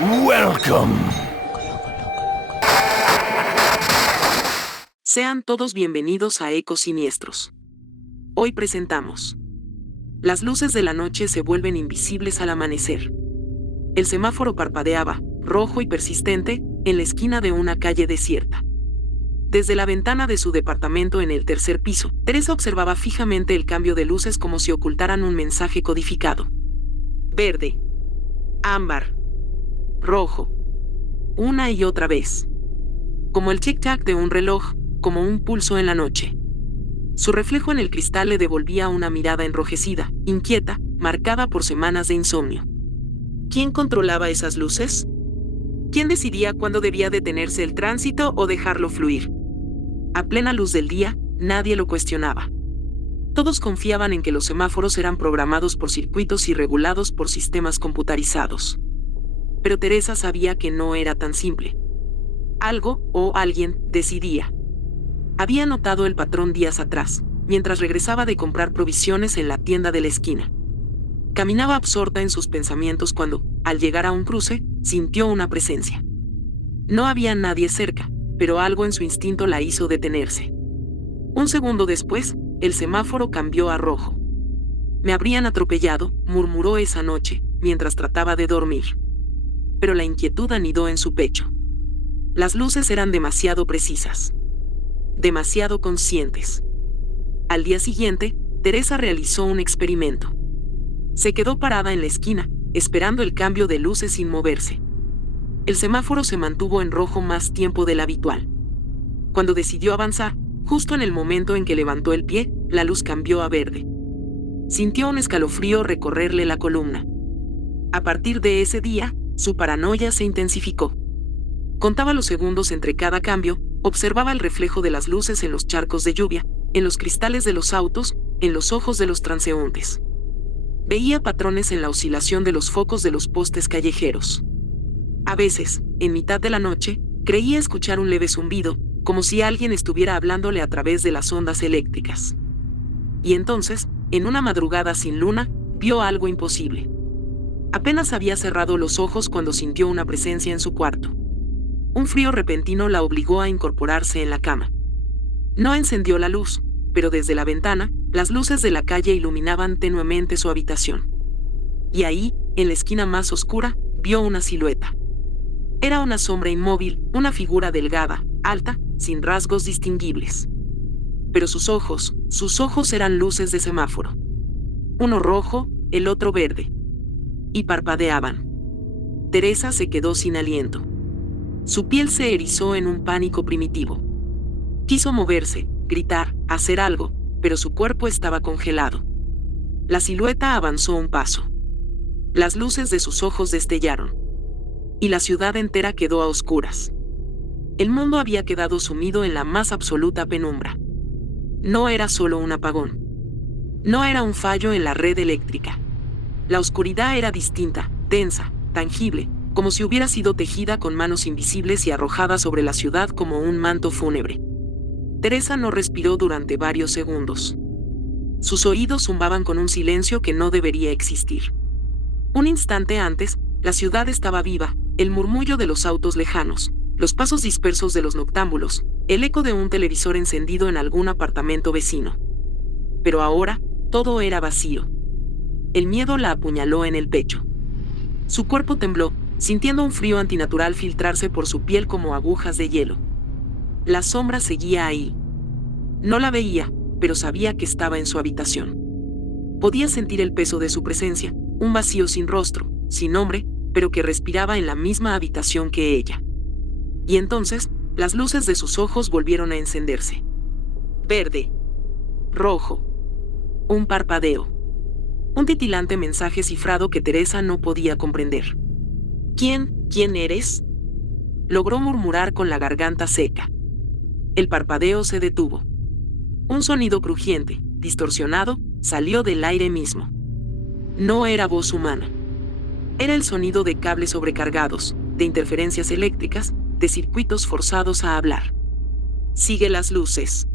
Welcome. Sean todos bienvenidos a Ecos Siniestros. Hoy presentamos: las luces de la noche se vuelven invisibles al amanecer. El semáforo parpadeaba, rojo y persistente, en la esquina de una calle desierta. Desde la ventana de su departamento en el tercer piso, Teresa observaba fijamente el cambio de luces como si ocultaran un mensaje codificado. Verde, ámbar, rojo. Una y otra vez. Como el tic-tac de un reloj, como un pulso en la noche. Su reflejo en el cristal le devolvía una mirada enrojecida, inquieta, marcada por semanas de insomnio. ¿Quién controlaba esas luces? ¿Quién decidía cuándo debía detenerse el tránsito o dejarlo fluir? A plena luz del día, nadie lo cuestionaba. Todos confiaban en que los semáforos eran programados por circuitos y regulados por sistemas computarizados. Pero Teresa sabía que no era tan simple. Algo, o alguien, decidía. Había notado el patrón días atrás, mientras regresaba de comprar provisiones en la tienda de la esquina. Caminaba absorta en sus pensamientos cuando, al llegar a un cruce, sintió una presencia. No había nadie cerca, pero algo en su instinto la hizo detenerse. Un segundo después, el semáforo cambió a rojo. Me habrían atropellado, murmuró esa noche, mientras trataba de dormir. Pero la inquietud anidó en su pecho. Las luces eran demasiado precisas. Demasiado conscientes. Al día siguiente, Teresa realizó un experimento. Se quedó parada en la esquina, esperando el cambio de luces sin moverse. El semáforo se mantuvo en rojo más tiempo del habitual. Cuando decidió avanzar, justo en el momento en que levantó el pie, la luz cambió a verde. Sintió un escalofrío recorrerle la columna. A partir de ese día, su paranoia se intensificó. Contaba los segundos entre cada cambio, observaba el reflejo de las luces en los charcos de lluvia, en los cristales de los autos, en los ojos de los transeúntes. Veía patrones en la oscilación de los focos de los postes callejeros. A veces, en mitad de la noche, creía escuchar un leve zumbido, como si alguien estuviera hablándole a través de las ondas eléctricas. Y entonces, en una madrugada sin luna, vio algo imposible. Apenas había cerrado los ojos cuando sintió una presencia en su cuarto. Un frío repentino la obligó a incorporarse en la cama. No encendió la luz, pero desde la ventana, las luces de la calle iluminaban tenuemente su habitación. Y ahí, en la esquina más oscura, vio una silueta. Era una sombra inmóvil, una figura delgada, alta, sin rasgos distinguibles. Pero sus ojos eran luces de semáforo. Uno rojo, el otro verde. Y parpadeaban. Teresa se quedó sin aliento. Su piel se erizó en un pánico primitivo. Quiso moverse, gritar, hacer algo, pero su cuerpo estaba congelado. La silueta avanzó un paso. Las luces de sus ojos destellaron. Y la ciudad entera quedó a oscuras. El mundo había quedado sumido en la más absoluta penumbra. No era solo un apagón. No era un fallo en la red eléctrica. La oscuridad era distinta, densa, tangible, como si hubiera sido tejida con manos invisibles y arrojada sobre la ciudad como un manto fúnebre. Teresa no respiró durante varios segundos. Sus oídos zumbaban con un silencio que no debería existir. Un instante antes, la ciudad estaba viva, el murmullo de los autos lejanos, los pasos dispersos de los noctámbulos, el eco de un televisor encendido en algún apartamento vecino. Pero ahora, todo era vacío. El miedo la apuñaló en el pecho. Su cuerpo tembló, sintiendo un frío antinatural filtrarse por su piel como agujas de hielo. La sombra seguía ahí. No la veía, pero sabía que estaba en su habitación. Podía sentir el peso de su presencia, un vacío sin rostro, sin nombre, pero que respiraba en la misma habitación que ella. Y entonces, las luces de sus ojos volvieron a encenderse. Verde. Rojo. Un parpadeo. Un titilante mensaje cifrado que Teresa no podía comprender. ¿Quién eres?, logró murmurar con la garganta seca. El parpadeo se detuvo. Un sonido crujiente, distorsionado, salió del aire mismo. No era voz humana. Era el sonido de cables sobrecargados, de interferencias eléctricas, de circuitos forzados a hablar. Sigue las luces.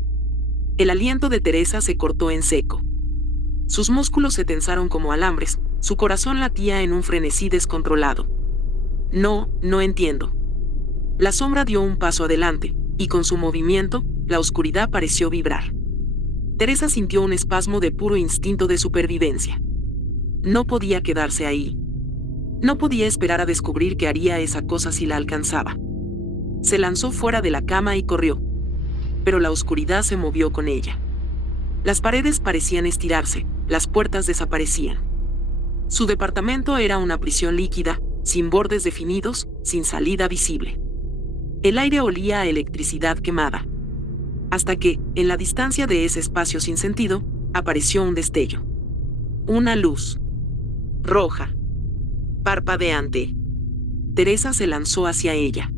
El aliento de Teresa se cortó en seco. Sus músculos se tensaron como alambres, Su corazón latía en un frenesí descontrolado. No entiendo. La sombra dio un paso adelante, y con su movimiento, la oscuridad pareció vibrar. Teresa sintió un espasmo de puro instinto de supervivencia. No podía quedarse ahí. No podía esperar a descubrir qué haría esa cosa si la alcanzaba. Se lanzó fuera de la cama y corrió. Pero la oscuridad se movió con ella. Las paredes parecían estirarse, las puertas desaparecían. Su departamento era una prisión líquida, sin bordes definidos, sin salida visible. El aire olía a electricidad quemada. Hasta que, en la distancia de ese espacio sin sentido, apareció un destello. Una luz. Roja. Parpadeante. Teresa se lanzó hacia ella.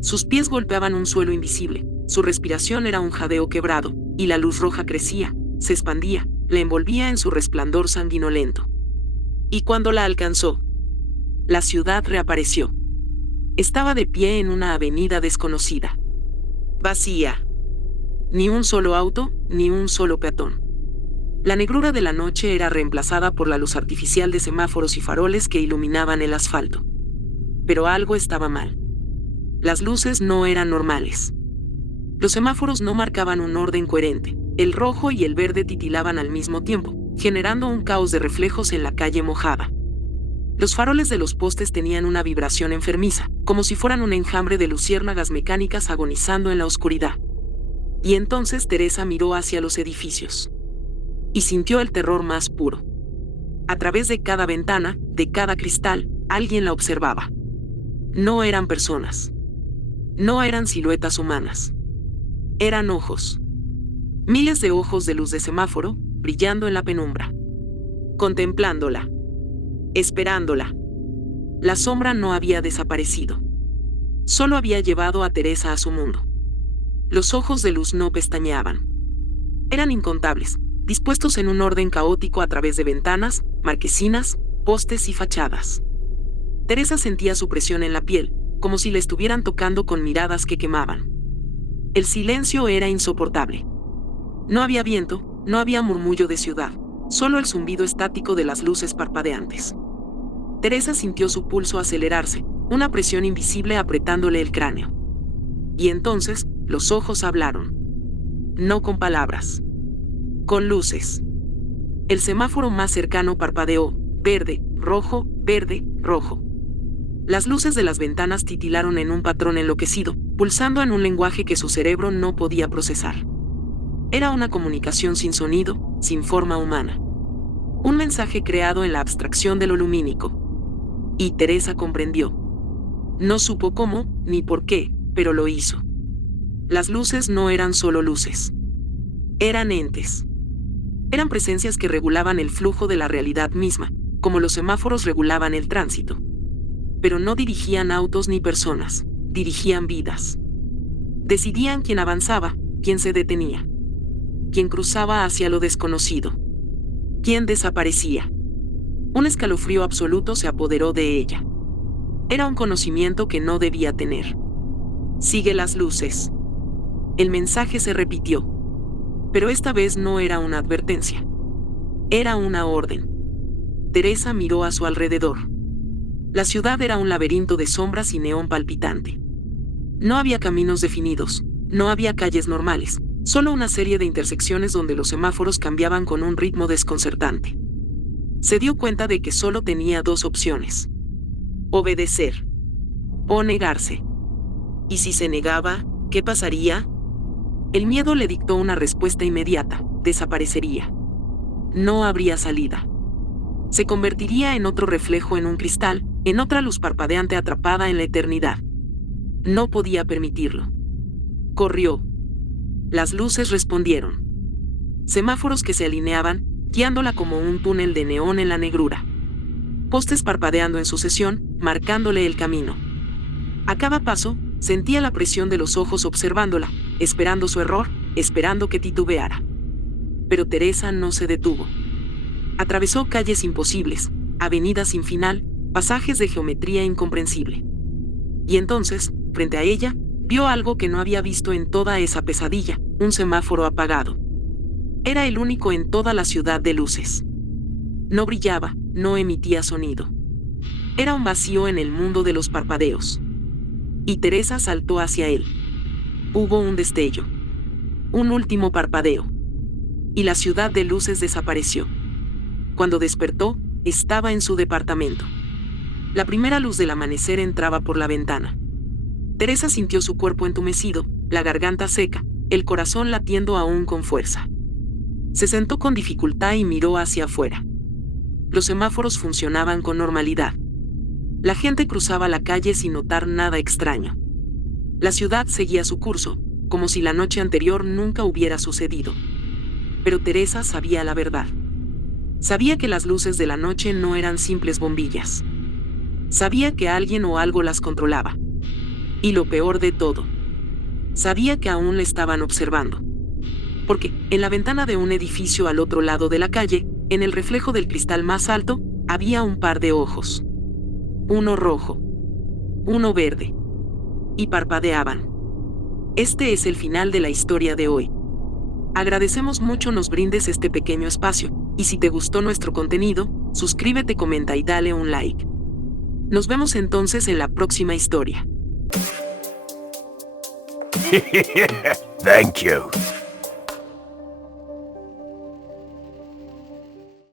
Sus pies golpeaban un suelo invisible, su respiración era un jadeo quebrado, y la luz roja crecía, se expandía, la envolvía en su resplandor sanguinolento. Y cuando la alcanzó, la ciudad reapareció. Estaba de pie en una avenida desconocida. Vacía. Ni un solo auto, ni un solo peatón. La negrura de la noche era reemplazada por la luz artificial de semáforos y faroles que iluminaban el asfalto. Pero algo estaba mal. Las luces no eran normales. Los semáforos no marcaban un orden coherente. El rojo y el verde titilaban al mismo tiempo, generando un caos de reflejos en la calle mojada. Los faroles de los postes tenían una vibración enfermiza, como si fueran un enjambre de luciérnagas mecánicas agonizando en la oscuridad. Y entonces Teresa miró hacia los edificios. Y sintió el terror más puro. A través de cada ventana, de cada cristal, alguien la observaba. No eran personas. No eran siluetas humanas. Eran ojos. Miles de ojos de luz de semáforo, brillando en la penumbra. Contemplándola. Esperándola. La sombra no había desaparecido. Solo había llevado a Teresa a su mundo. Los ojos de luz no pestañeaban. Eran incontables, dispuestos en un orden caótico a través de ventanas, marquesinas, postes y fachadas. Teresa sentía su presión en la piel, como si le estuvieran tocando con miradas que quemaban. El silencio era insoportable. No había viento, no había murmullo de ciudad, solo el zumbido estático de las luces parpadeantes. Teresa sintió su pulso acelerarse, una presión invisible apretándole el cráneo. Y entonces, los ojos hablaron. No con palabras. Con luces. El semáforo más cercano parpadeó, verde, rojo, verde, rojo. Las luces de las ventanas titilaron en un patrón enloquecido, pulsando en un lenguaje que su cerebro no podía procesar. Era una comunicación sin sonido, sin forma humana. Un mensaje creado en la abstracción de lo lumínico. Y Teresa comprendió. No supo cómo, ni por qué, pero lo hizo. Las luces no eran solo luces. Eran entes. Eran presencias que regulaban el flujo de la realidad misma, como los semáforos regulaban el tránsito. Pero no dirigían autos ni personas, dirigían vidas. Decidían quién avanzaba, quién se detenía, quién cruzaba hacia lo desconocido, quién desaparecía. Un escalofrío absoluto se apoderó de ella. Era un conocimiento que no debía tener. Sigue las luces. El mensaje se repitió. Pero esta vez no era una advertencia. Era una orden. Teresa miró a su alrededor. La ciudad era un laberinto de sombras y neón palpitante. No había caminos definidos, no había calles normales, solo una serie de intersecciones donde los semáforos cambiaban con un ritmo desconcertante. Se dio cuenta de que solo tenía dos opciones: obedecer o negarse. ¿Y si se negaba, qué pasaría? El miedo le dictó una respuesta inmediata: desaparecería. No habría salida. Se convertiría en otro reflejo en un cristal, en otra luz parpadeante atrapada en la eternidad. No podía permitirlo. Corrió. Las luces respondieron. Semáforos que se alineaban, guiándola como un túnel de neón en la negrura. Postes parpadeando en sucesión, marcándole el camino. A cada paso, sentía la presión de los ojos observándola, esperando su error, esperando que titubeara. Pero Teresa no se detuvo. Atravesó calles imposibles, avenidas sin final, pasajes de geometría incomprensible. Y entonces, frente a ella, vio algo que no había visto en toda esa pesadilla: un semáforo apagado. Era el único en toda la ciudad de luces. No brillaba, no emitía sonido. Era un vacío en el mundo de los parpadeos. Y Teresa saltó hacia él. Hubo un destello. Un último parpadeo. Y la ciudad de luces desapareció. Cuando despertó, estaba en su departamento. La primera luz del amanecer entraba por la ventana. Teresa sintió su cuerpo entumecido, la garganta seca, el corazón latiendo aún con fuerza. Se sentó con dificultad y miró hacia afuera. Los semáforos funcionaban con normalidad. La gente cruzaba la calle sin notar nada extraño. La ciudad seguía su curso, como si la noche anterior nunca hubiera sucedido. Pero Teresa sabía la verdad. Sabía que las luces de la noche no eran simples bombillas. Sabía que alguien o algo las controlaba. Y lo peor de todo, sabía que aún le estaban observando. Porque, en la ventana de un edificio al otro lado de la calle, en el reflejo del cristal más alto, había un par de ojos. Uno rojo. Uno verde. Y parpadeaban. Este es el final de la historia de hoy. Agradecemos mucho nos brindes este pequeño espacio, y si te gustó nuestro contenido, suscríbete, comenta y dale un like. Nos vemos entonces en la próxima historia. Thank you.